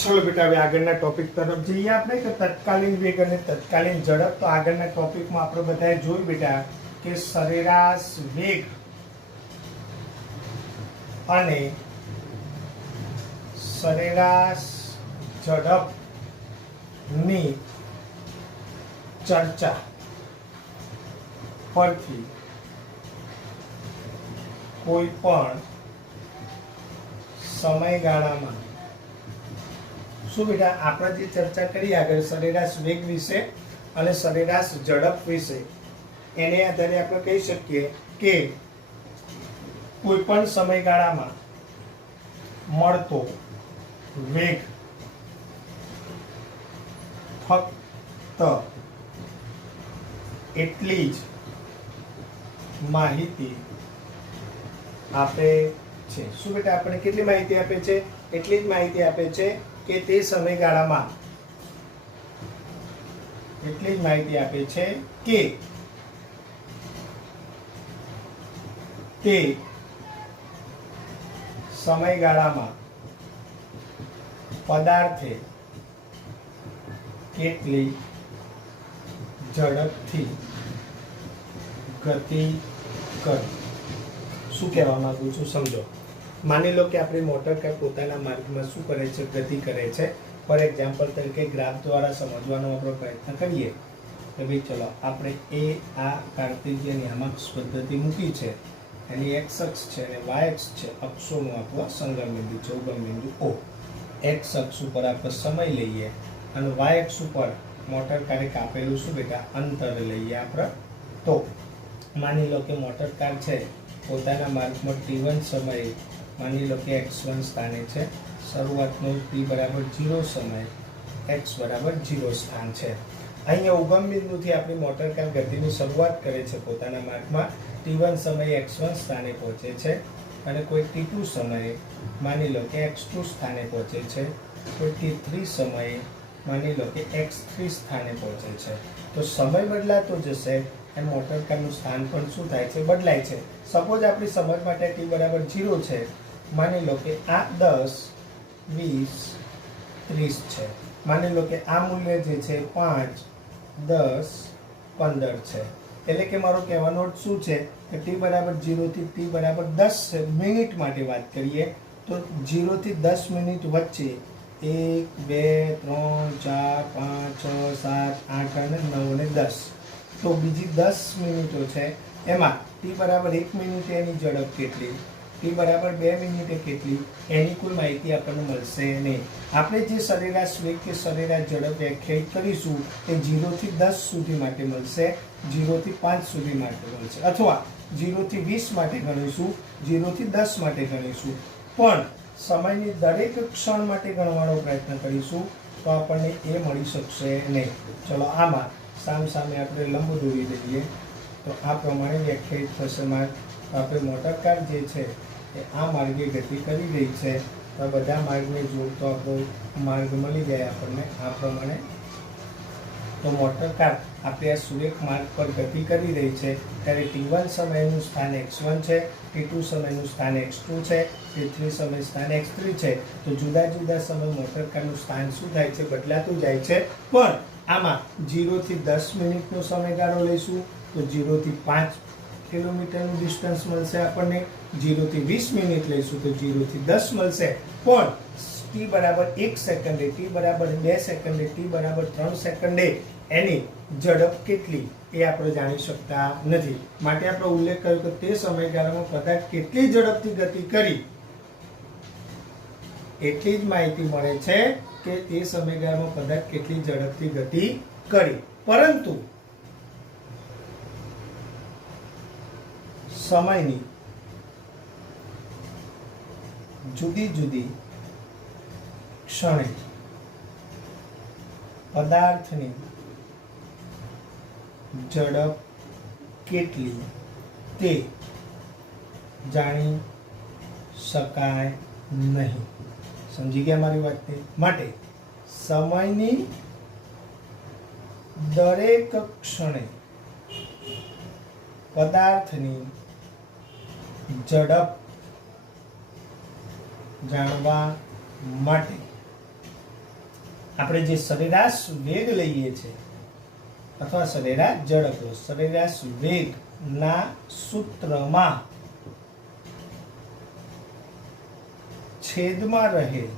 चलो बेटा હવે આગળના ટોપિક તરફ જઈએ આપણે કે તત્કાલીન વેગ અને તત્કાલીન ઝડપ. તો આગળના ટોપિકમાં આપણે બધાએ જોયું બેટા કે સરેરાશ વેગ અને સરેરાશ ઝડપની ચર્ચા પરથી કોઈ પણ સમયગાળામાં શું બેટા આપણે જે ચર્ચા કરી આગળ સરેરાશ વેગ વિશે અને સરેરાશ ઝડપ વિશે, એને આધારે આપણે કહી શકીએ કે કોઈ પણ સમયગાળામાં મળતો વેગ ફક્ત એટલી જ માહિતી આપે છે. શું બેટા આપણે કેટલી માહિતી આપે છે? એટલી જ માહિતી આપે છે કે તે સમયગાળામાં એટલી જ માહિતી આપે છે કે તે સમયગાળામાં પદાર્થે કેટલી ઝડપથી ગતિ કરી. શું કહેવા માંગુ છું સમજો. માની લો કે આપણી મોટર કાર પોતાના માર્ગમાં શું કરે છે? ગતિ કરે છે. ફોર એક્ઝામ્પલ તરીકે ગ્રાફ દ્વારા સમજવાનો આપણે પ્રયત્ન કરીએ કે ભાઈ ચલો આપણે આ કાર્તેશિયન નિયામક પદ્ધતિ મૂકી છે, એની એક્સ અક્ષ છે અને વાય અક્ષ છે, અક્ષોનું આપણો સંગમ બિંદુ છે, ઉગમ બિંદુ ઓ. એક્સ અક્ષ ઉપર આપણે સમય લઈએ અને વાય અક્ષ ઉપર મોટર કારે કાપેલું શું બેટા અંતર લઈએ આપણે. તો માની લો કે મોટર કાર છે પોતાના માર્ગમાં t1 સમયે માની લો કે x1 સ્થાને છે, શરૂઆતનો t બરાબર 0 સમય x બરાબર 0 સ્થાન છે. અહીંયા ઉગમ બિંદુથી આપણી મોટર કાર ગતિની શરૂઆત કરે છે પોતાના માર્ગમાં, t1 સમયે x1 સ્થાને પહોંચે છે અને કોઈ t2 સમયે માની લો કે x2 સ્થાને પહોંચે છે, કોઈ t3 સમયે માની લો કે x3 સ્થાને પહોંચે છે. તો સમય બદલાતો જશે એમ મોટર કારનું સ્થાન પણ શું થાય છે? બદલાય છે. સપોઝ આપણી સમજ માટે t બરાબર 0 છે, માની લો કે આ 10 20 30 છે, માની લો કે આ મૂલ્ય જે છે 5 10 15 છે. એટલે કે મારો કહેવાનો અર્થ શું છે કે t બરાબર 0 થી t બરાબર 10 મિનિટ માટે વાત કરીએ તો 0 થી 10 મિનિટ વચ્ચે 1 2 3 4 5 6 7 8 અને 9 અને 10, તો બીજી 10 મિનિટો છે એમાં t બરાબર 1 મિનિટે એની ઝડપ કેટલી, t બરાબર 2 મિનિટે કેટલી, એની કોઈ માહિતી આપણને મળશે નહીં. આપણે જે સરેરાશ વેગ કે સરેરાશ ઝડપ વ્યાખ્યાયિત કરીશું એ 0 થી 10 સુધી માટે મળશે, 0 થી 5 સુધી માટે મળશે, અથવા 0 થી 20 માટે ગણીશું, 0 થી 10 માટે ગણીશું. પણ સમયની દરેક ક્ષણ માટે ગણવાનો પ્રયત્ન કરીશું તો આપણને એ મળી શકશે નહીં. ચલો આમાં સામે આપણે લંબ દોરી દઈએ તો આ પ્રમાણે વ્યાખ્યાયિત થશે માર્ગ. આપણે મોટર કાર જે છે એ આ માર્ગે ગતિ કરી રહી છે, તો બધા માર્ગને જોડતો આપણો માર્ગ મળી જાય આપણને આ પ્રમાણે. તો મોટર કાર આપણે આ સુરેખ માર્ગ પર ગતિ કરી રહી છે ત્યારે t1 સમયનું સ્થાન x1 છે, t2 સમયનું સ્થાન x2 છે, t3 સમય સ્થાન x3 છે. તો જુદા જુદા સમય મોટર કારનું સ્થાન શું થાય છે? બદલાતું જાય છે. પણ આમાં 0 થી 10 મિનિટનો સમયગાળો લઈશું તો 0 થી 5 કિલોમીટરનું ડિસ્ટન્સ મળશે આપણને, 0 થી 20 મિનિટ લઈશું તો 0 થી 10 મળશે. પણ t બરાબર 1 સેકન્ડે, t બરાબર 2 સેકન્ડે, t બરાબર 3 સેકન્ડે એની ઝડપ કેટલી એ આપણે જાણી શકતા નથી. માટે આપણે ઉલ્લેખ કર્યો કે તે સમયગાળામાં પદાર્થ કેટલી ઝડપથી ગતિ કરી એટલી જ માહિતી મળે છે કે તે સમયગાળામાં પદાર્થ કેટલી ઝડપથી ગતિ કરી. પરંતુ સમયની જુદી જુદી ક્ષણે પદાર્થની ઝડપ કેટલી તે જાણી શકાય નહીં. સમજી ગયા મારી વાતને? માટે સમયની દરેક ક્ષણે પદાર્થની ઝડપ જાણવા માટે આપણે જે સરેરાશ વેગ લઈએ છીએ અથવા સરેરાશ ઝડપ લો, સરેરાશ વેગ ના સૂત્રમાં છેદમાં રહેલ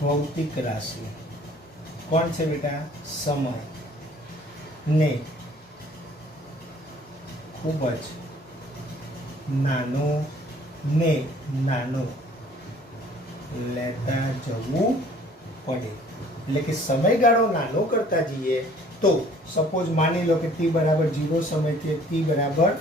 ભૌતિક રાશિ કોણ છે બેટા? સમય ને ખૂબ જ નાનો લેતા જવું પડે. એટલે કે સમયગાળો નાનો કરતા જઈએ તો સપોઝ માની લો કે t બરાબર 0 સમયથી t બરાબર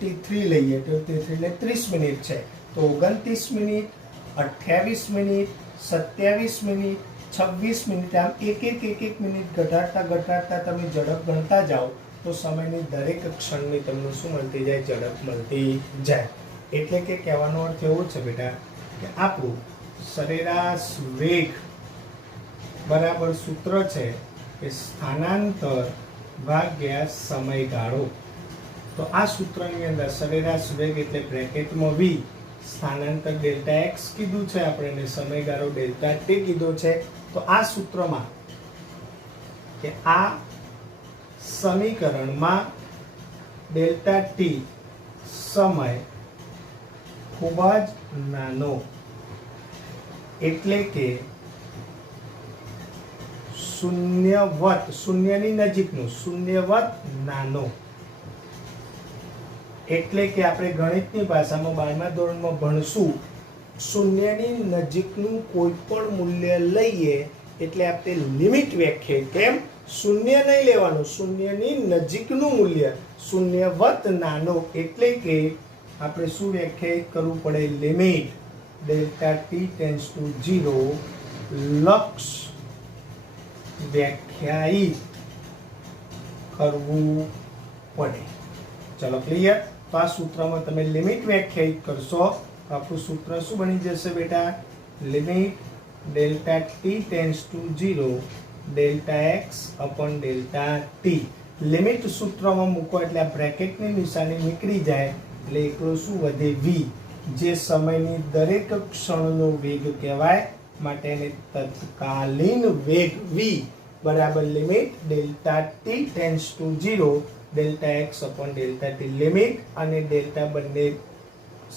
t3 લઈએ તો t3 એટલે 30 મિનિટ છે, તો 29 મિનિટ, 28 મિનિટ, 27 મિનિટ, 26 મિનિટ, આમ એક મિનિટ ઘટાડતા તમે ઝડપ ગણતા જાઓ તો સમયની દરેક ક્ષણની તમને શું મળતી જાય? ઝડપ મળતી જાય. એટલે કે કહેવાનો અર્થ એવો છે બેટા કે આપણું સરેરાશ વેગ બરાબર સૂત્ર છે કે સ્થાનાંતર ભાગ્યા સમયગાળો. તો આ સૂત્રની અંદર સરેરાશ વેગ એટલે બ્રેકેટમાં v, સ્થાનાંતર ડેલ્ટા x કીધું છે આપણે, સમયગાળો ડેલ્ટા t કીધો છે. તો આ સૂત્રમાં કે આ સમીકરણમાં ડેલ્ટા t સમય ખૂબ જ નાનો એટલે કે શૂન્યની નજીકનું, શૂન્યવત નાનો. એટલે કે આપણે ગણિતની ભાષામાં 12મા ધોરણમાં ભણશું, શૂન્યની નજીકનું કોઈ પણ મૂલ્ય લઈએ એટલે આપણે લિમિટ વ્યાખ્યાયિત. કેમ? શૂન્ય નહીં લેવાનું, શૂન્યની નજીકનું મૂલ્ય, શૂન્યવત નાનો. એટલે કે આપણે શું વ્યાખ્યાયિત કરવું પડે? Limit delta t tends to 0 લક્ષ વ્યાખ્યાયિત કરવું પડે. ચલો ક્લિયર? તો આ સૂત્રમાં તમે લિમિટ વ્યાખ્યાયિત કરશો તો આપણું સૂત્ર શું બની જશે બેટા? Limit delta t tends to 0 delta x upon delta t. Limit સૂત્રમાં મૂકો એટલે આ બ્રેકેટની નિશાની નીકળી જાય એટલે એકલો શું વધે? v, જે સમયની દરેક ક્ષણનો વેગ કહેવાય, માટે એને તત્કાલીન વેગ v બરાબર limit delta t tends to 0 delta x upon delta t. Limit અને ડેલ્ટા બંને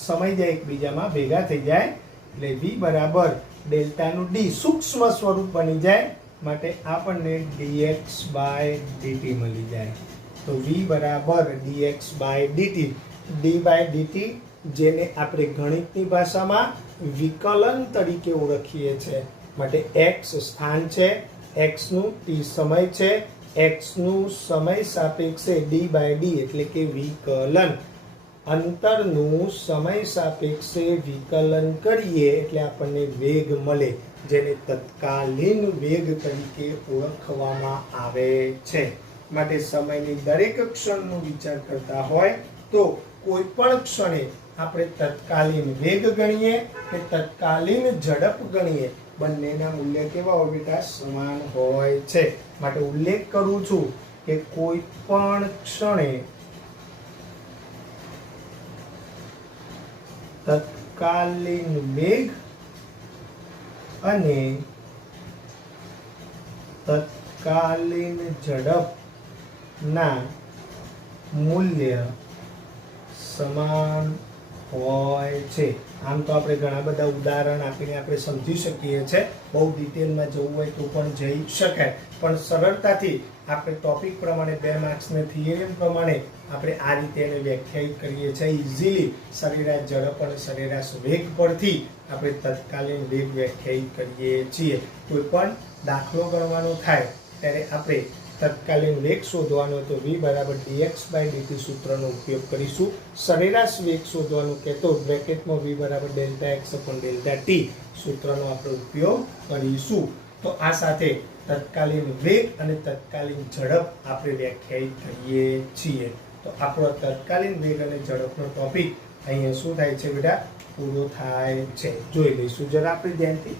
સમય જાય એકબીજામાં ભેગા થઈ જાય એટલે v બરાબર ડેલ્ટાનું d સૂક્ષ્મ સ્વરૂપ બની જાય, માટે આપણને dx બાય dt મળી જાય. તો v બરાબર dx by dt. d by dt જેને આપણે ગણિતની ભાષામાં વિકલન તરીકે ઓળખીએ છીએ. માટે x સ્થાન છે, x નું t સમય છે, x નું સમય સાપેક્ષે d બાય d એટલે કે વિકલન. અંતરનું સમય સાપેક્ષે વિકલન કરીએ એટલે આપણને વેગ મળે, જેને તત્કાલીન વેગ તરીકે ઓળખવામાં આવે છે. માટે સમયની દરેક ક્ષણનો વિચાર કરતા હોય તો કોઈ પણ ક્ષણે આપણે તત્કાલીન વેગ ગણીએ કે તત્કાલીન ઝડપ ગણીએ, બંનેના મૂલ્ય કેવા હોય બેટા? સમાન હોય છે. માટે ઉલ્લેખ કરું છું કે કોઈ પણ ક્ષણે તત્કાલીન વેગ અને તત્કાલીન ઝડપના મૂલ્ય સમાન હોય છે. આમ તો આપણે ઘણા બધા ઉદાહરણ આપીને આપણે સમજી શકીએ છીએ, બહુ ડિટેલમાં જવું હોય તો પણ જઈ શકાય, પણ સરળતાથી આપણે ટોપિક પ્રમાણે 2 માર્ક્સને થિયરી પ્રમાણે આપણે આ રીતે એને વ્યાખ્યાયિત કરીએ છીએ. ઇઝીલી સરેરાશ ઝડપ અને સરેરાશ વેગ પરથી આપણે તત્કાલીન વેગ વ્યાખ્યાયિત કરીએ છીએ. કોઈ પણ દાખલો ગણવાનો થાય ત્યારે આપણે તત્કાલીન વેગ શોધવાનો તો v બરાબર dx બાય dt સૂત્રનો ઉપયોગ કરીશું. સરેરાશ વેગ શોધવાનું કે તો બ્રેકેટમાં v બરાબર delta x upon delta t સૂત્રનો આપણે ઉપયોગ કરીશું. તો આ સાથે તત્કાલીન વેગ અને તત્કાલીન ઝડપ આપણે વ્યાખ્યાયિત કરીએ છીએ. તો આપણો તત્કાલીન વેગ અને ઝડપનો ટોપિક અહીંયા શું થાય છે બેટા? પૂરો થાય છે. જોઈ લઈશું જરા આપણે ધ્યાનથી.